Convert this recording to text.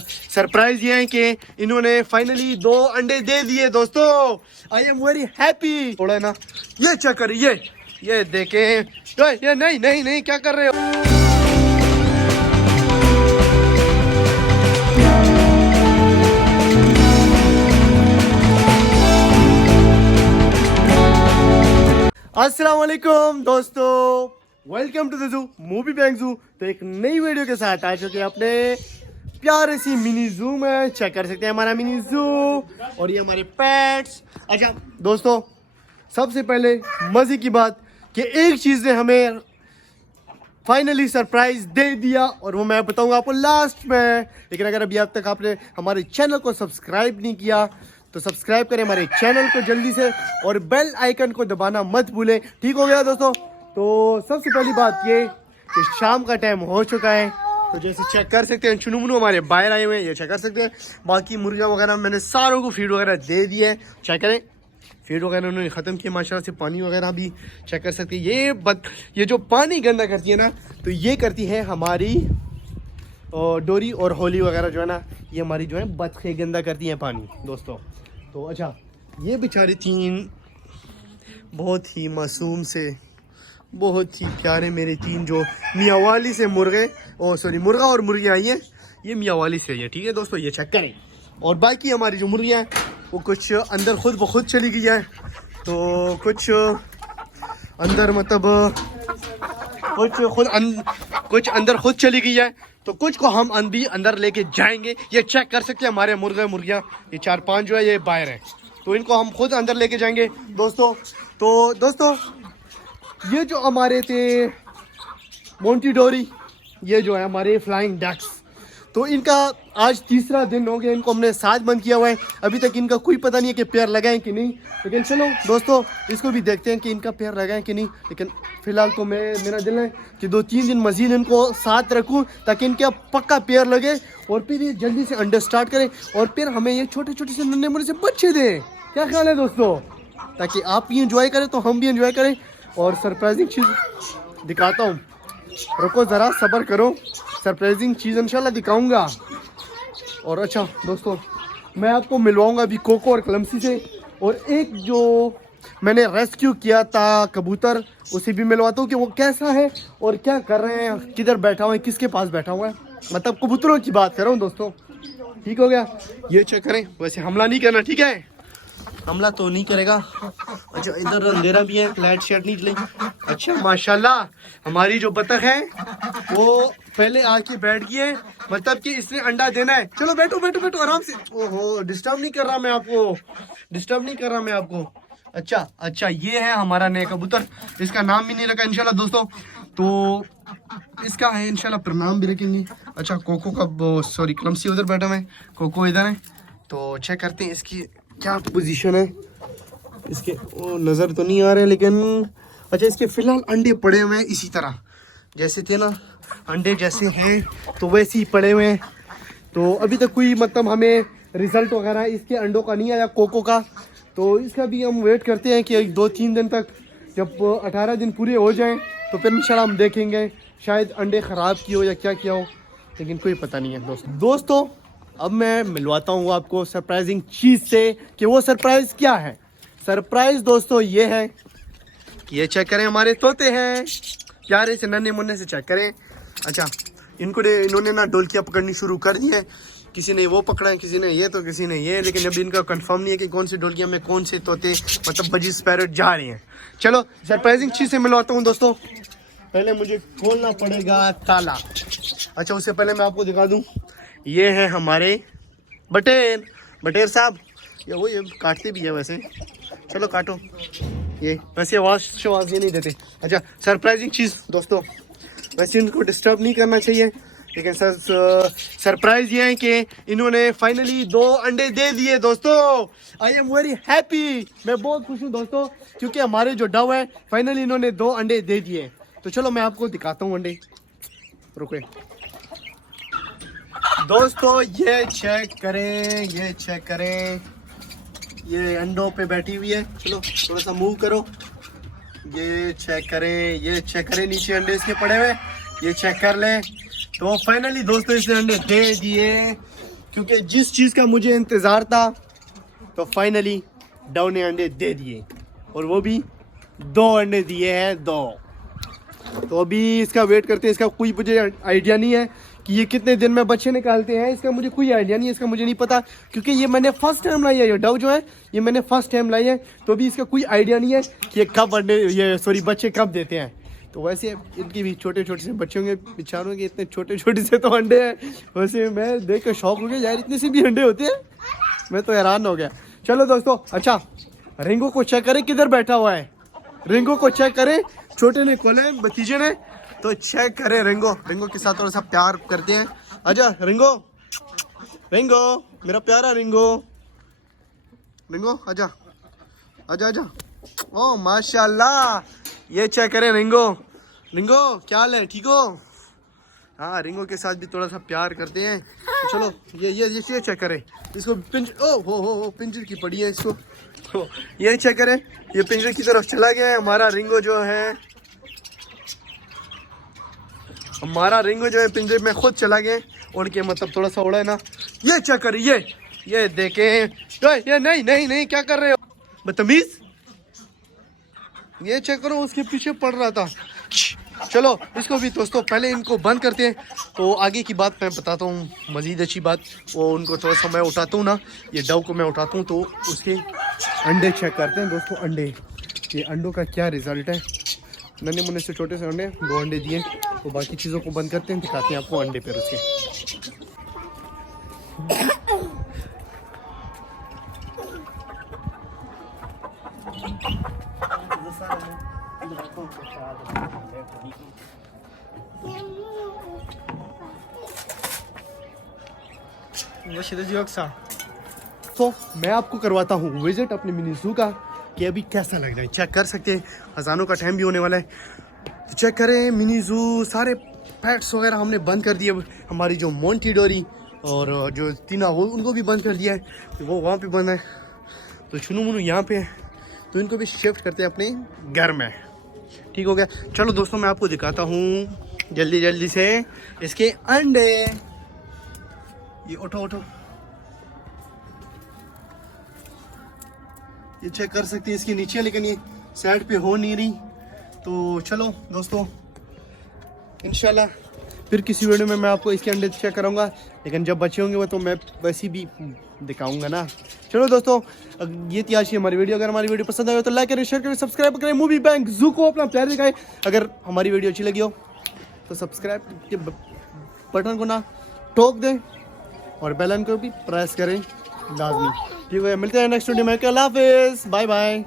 Surprise ये है कि इन्होंने फाइनली 2 अंडे दे दिए दोस्तों। I am very happy. थोड़ा ना ये चेक करिए, ये देखें। ये नहीं नहीं नहीं, क्या कर रहे हो? अस्सलाम वालेकुम दोस्तों, welcome to the zoo movie bank zoo. तो एक नई वीडियो के साथ आ चुके हैं अपने प्यारे सी मिनी जू में। चेक कर सकते हैं हमारा मिनी जू और ये हमारे पेट्स। अच्छा दोस्तों, सबसे पहले मजे की बात कि एक चीज़ ने हमें फाइनली सरप्राइज दे दिया और वो मैं बताऊंगा आपको लास्ट में। लेकिन अगर अभी अब तक आपने हमारे चैनल को सब्सक्राइब नहीं किया तो सब्सक्राइब करें हमारे चैनल को जल्दी से और बेल आइकन को दबाना मत भूलें। ठीक हो गया दोस्तों? तो सबसे पहली बात ये कि शाम का टाइम हो चुका है, तो जैसे चेक कर सकते हैं चुनू मुनू हमारे बाहर आए हुए हैं, ये चेक कर सकते हैं। बाकी मुर्गा वगैरह मैंने सारों को फीड वगैरह दे दिए है, चेक करें। फीड वगैरह उन्होंने ख़त्म किया माशाल्लाह से। पानी वगैरह भी चेक कर सकते हैं। ये जो पानी गंदा करती है ना, तो ये करती है हमारी डोरी और होली वगैरह जो है ना, ये हमारी जो है बतखें गंदा करती हैं पानी दोस्तों। तो अच्छा, ये बेचारी 3 बहुत ही मासूम से, बहुत ही प्यारे मेरे 3 जो मियावाली से मुर्गा और मुर्गी आई है, ये मियावाली से है। ठीक है दोस्तों, ये चेक करें। और बाकी हमारी जो मुर्गियाँ हैं वो कुछ अंदर खुद ब खुद चली गई है, तो कुछ अंदर मतलब कुछ अंदर खुद चली गई है, तो कुछ को हम भी अंदर लेके जाएंगे। ये चेक कर सकते हैं हमारे मुर्गियाँ, ये 4-5 जो है ये बाहर है, तो इनको हम खुद अंदर लेके जाएंगे दोस्तों। तो दोस्तों, ये जो हमारे थे मोंटी डोरी, ये जो है हमारे फ्लाइंग डक्स, तो इनका आज 3रा दिन हो गया। इनको हमने साथ बंद किया हुआ है। अभी तक इनका कोई पता नहीं है कि पैर लगाएं कि नहीं, लेकिन चलो दोस्तों इसको भी देखते हैं कि इनका पैर लगाएं कि नहीं। लेकिन फ़िलहाल तो मेरा दिल है कि 2-3 दिन मज़ीद इनको साथ रखूं ताकि इनका पक्का पैर लगे और फिर ये जल्दी से अंडर स्टार्ट करें और फिर हमें ये छोटे छोटे से नन्हे मुन्ने से बच्चे दें। क्या ख्याल है दोस्तों? ताकि आप भी इंजॉय करें तो हम भी इंजॉय करें। और सरप्राइजिंग चीज़ दिखाता हूँ, रुको ज़रा सब्र करो, सरप्राइजिंग चीज़ इंशाल्लाह दिखाऊंगा। और अच्छा दोस्तों, मैं आपको मिलवाऊंगा अभी कोको और क्लमसी से, और एक जो मैंने रेस्क्यू किया था कबूतर, उसे भी मिलवाता हूँ कि वो कैसा है और क्या कर रहे हैं, किधर बैठा हुआ है, किसके पास बैठा हुआ है। मतलब कबूतरों की बात कर रहा हूँ दोस्तों। ठीक हो गया? ये चेक करें। वैसे हमला नहीं करना, ठीक है? हमला तो नहीं करेगा। अच्छा, इधर अंधेरा भी है, लाइट शेड नहीं जली। अच्छा माशाल्लाह, हमारी जो बतख है वो पहले आके बैठ गई है, मतलब कि इसने अंडा देना है। चलो बैठो बैठो बैठो आराम से। ओहो, डिस्टर्ब नहीं कर रहा मैं आपको, अच्छा, ये है हमारा नया कबूतर। इसका नाम भी नहीं रखा इंशाल्लाह दोस्तों, तो इसका है इंशाल्लाह प्रणाम भी रखेंगे। अच्छा, कोको का सॉरी क्लमसी उधर बैठा है, कोको इधर है। तो चेक करते हैं इसकी क्या पोजीशन है। इसके नज़र तो नहीं आ रहे, लेकिन अच्छा इसके फ़िलहाल अंडे पड़े हुए हैं इसी तरह जैसे थे ना, अंडे जैसे हैं तो वैसे ही पड़े हुए हैं। तो अभी तक कोई मतलब हमें रिज़ल्ट वगैरह इसके अंडों का नहीं आया, कोको का। तो इसका भी हम वेट करते हैं कि 2-3 दिन तक, जब 18 दिन पूरे हो जाएं तो फिर इंशाल्लाह हम देखेंगे, शायद अंडे ख़राब किए हो या क्या किया हो, लेकिन कोई पता नहीं है दोस्तों। अब मैं मिलवाता हूँ आपको सरप्राइजिंग चीज़ से कि वो सरप्राइज़ क्या है। सरप्राइज़ दोस्तों ये है कि ये चेक करें, हमारे तोते हैं प्यारे से नन्हे मुन्ने से, चेक करें। अच्छा, इन्होंने ना डोलकियाँ पकड़नी शुरू कर दी है। किसी ने वो पकड़ा है, किसी ने ये, तो किसी ने ये, लेकिन अभी इनका कंफर्म नहीं है कि कौन सी डोलकियाँ में कौन से तोते मतलब बजीज पैरट जा रहे हैं। चलो सरप्राइजिंग चीज़ से मिलवाता हूँ दोस्तों। पहले मुझे खोलना पड़ेगा ताला। अच्छा, उससे पहले मैं आपको दिखा दूँ, ये है हमारे बटेर साहब। ये काटते भी है वैसे, चलो काटो। ये वैसे आवाज़ ये नहीं देते। अच्छा, सरप्राइजिंग चीज़ दोस्तों, वैसे इनको डिस्टर्ब नहीं करना चाहिए, लेकिन सरप्राइज ये है कि इन्होंने फाइनली 2 अंडे दे दिए दोस्तों। I am very happy. मैं बहुत खुश हूँ दोस्तों, क्योंकि हमारे जो डव है फाइनली इन्होंने 2 अंडे दे दिए। तो चलो मैं आपको दिखाता हूँ अंडे, रुके दोस्तों। ये चेक करें, ये अंडों पे बैठी हुई है। चलो थोड़ा सा मूव करो, ये चेक करें नीचे अंडे इसके पड़े हुए, ये चेक कर लें। तो फाइनली दोस्तों इसने अंडे दे दिए। क्योंकि जिस चीज़ का मुझे इंतज़ार था तो फाइनली डव ने अंडे दे दिए, और वो भी 2 अंडे दिए हैं, 2। तो अभी इसका वेट करते हैं। इसका कोई मुझे आइडिया नहीं है कि ये कितने दिन में बच्चे निकालते हैं, इसका मुझे कोई आइडिया नहीं है, इसका मुझे नहीं पता, क्योंकि ये मैंने फर्स्ट टाइम लाई है। ये डव जो है ये मैंने फर्स्ट टाइम लाई है, तो अभी इसका कोई आइडिया नहीं है कि ये कब अंडे, ये सॉरी बच्चे कब देते हैं। तो वैसे इनके भी छोटे छोटे से बच्चे होंगे, बेचारों के इतने छोटे छोटे से तो अंडे हैं। वैसे मैं देख कर शौक हो गया यार, इतने से भी अंडे होते हैं, मैं तो हैरान हो गया। चलो दोस्तों, अच्छा रिंगो को चेक करें किधर बैठा हुआ है, रिंगो को चेक करें, छोटे ने खोले भतीजे ने, तो चेक करें रिंगो। रिंगो के साथ थोड़ा सा प्यार करते हैं। आजा रिंगो, रिंगो मेरा प्यारा रिंगो, रिंगो आजा आजा आजा। ओ माशाल्लाह, ये चेक करें रिंगो। रिंगो क्या हाल है, ठीक हो? हाँ, रिंगो के साथ भी थोड़ा सा प्यार करते हैं। तो चलो ये चेक करें इसको। हो पिंजर की पड़ी है इसको। तो ये चेक करें, ये पिंजरे की तरफ चला गया है हमारा रिंगो जो है, हमारा रिंगो जो है पिंजरे में खुद चला गया, और क्या मतलब थोड़ा सा उड़ा है ना। ये चेक करें, ये देखें, ये नहीं क्या कर रहे हो बदतमीज, ये चेक करो, उसके पीछे पड़ रहा था। चलो इसको भी दोस्तों पहले इनको बंद करते हैं, तो आगे की बात मैं बताता हूँ। मज़ीद अच्छी बात वो उनको थोड़ा सा मैं उठाता हूँ ना, ये डव को मैं उठाता हूँ, तो उसके अंडे चेक करते हैं दोस्तों। अंडे, ये अंडों का क्या रिज़ल्ट है। नन्हे मुन्ने से छोटे से अंडे, 2 अंडे दिए, तो बाकी चीज़ों को बंद करते हैं, दिखाते हैं आपको अंडे फिर उसके। तो मैं आपको करवाता हूँ विजिट अपने मिनी ज़ू का, कि अभी कैसा लग रहा है। चेक कर सकते हैं, अजानों का टाइम भी होने वाला है, तो चेक करें मिनी ज़ू। सारे पेट्स वगैरह हमने बंद कर दिए। हमारी जो मोंटी डोरी और जो टीना, वो उनको भी बंद कर दिया है, तो वो वहाँ पे बंद है। तो चुनू मुनू यहाँ पे है, तो इनको भी शिफ्ट करते हैं अपने घर में। ठीक हो गया। चलो दोस्तों, मैं आपको दिखाता हूँ जल्दी से इसके अंडे। ये उठो, ये चेक कर सकते हैं इसके नीचे, लेकिन ये साइड पे हो नहीं रही। तो चलो दोस्तों, इंशाल्लाह फिर किसी वीडियो में मैं आपको इसके अंडे चेक कराऊंगा, लेकिन जब बच्चे होंगे वो तो मैं वैसे भी दिखाऊंगा ना। चलो दोस्तों, ये थी आज की हमारी वीडियो। अगर हमारी वीडियो पसंद आए तो लाइक करें, शेयर करें, सब्सक्राइब करें। मूवी बैंक ज़ू को अपना प्यार दिखाएं। अगर हमारी वीडियो अच्छी लगी हो तो सब्सक्राइब के बटन को ना ठोक दें, और बेल आइकन को भी प्रेस करें लाजमी। ठीक है, मिलते हैं नेक्स्ट वीडियो में। अल्लाह हाफिज़, बाय बाय।